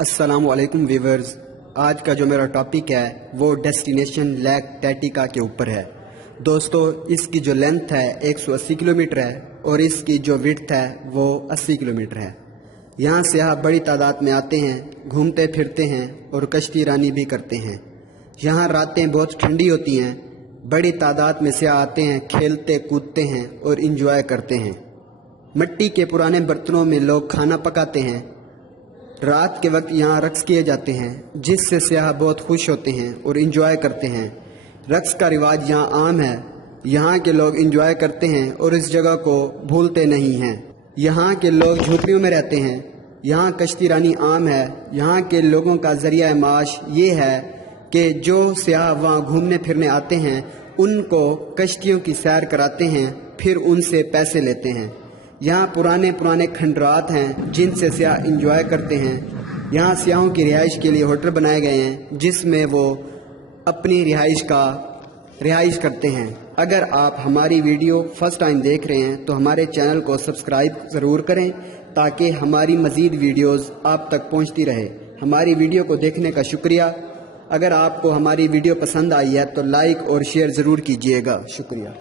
अस्सलाम वालेकुम व्यूवर्स। आज का जो मेरा टॉपिक है वो डेस्टिनेशन लेक टैटिका के ऊपर है। दोस्तों, इसकी जो लेंथ है 180 किलोमीटर है और इसकी जो विड्थ है वो 80 किलोमीटर है। यहाँ सियाह बड़ी तादाद में आते हैं, घूमते फिरते हैं और कश्ती रानी भी करते हैं। यहाँ रातें बहुत ठंडी होती हैं। बड़ी तादाद में सियाह आते हैं, खेलते कूदते हैं और इंजॉय करते हैं। मिट्टी के पुराने बर्तनों में लोग खाना पकाते हैं। रात के वक्त यहाँ रक्स किए जाते हैं, जिससे सियाह बहुत खुश होते हैं और इंजॉय करते हैं। रक्स का रिवाज यहाँ आम है। यहाँ के लोग इंजॉय करते हैं और इस जगह को भूलते नहीं हैं। यहाँ के लोग झोपड़ियों में रहते हैं। यहाँ कश्ती रानी आम है। यहाँ के लोगों का जरिया माश ये है कि जो सियाह वहाँ घूमने फिरने आते हैं उनको कश्तियों की सैर कराते हैं, फिर उनसे पैसे लेते हैं। यहाँ पुराने खंडरात हैं जिनसे सियाह इंजॉय करते हैं। यहाँ सियाहों की रिहाइश के लिए होटल बनाए गए हैं जिसमें वो अपनी रिहाइश करते हैं। अगर आप हमारी वीडियो फर्स्ट टाइम देख रहे हैं तो हमारे चैनल को सब्सक्राइब ज़रूर करें ताकि हमारी मज़ीद वीडियोज़ आप तक पहुँचती रहे। हमारी वीडियो को देखने का शुक्रिया। अगर आपको हमारी वीडियो पसंद आई है तो लाइक और शेयर ज़रूर कीजिएगा। शुक्रिया।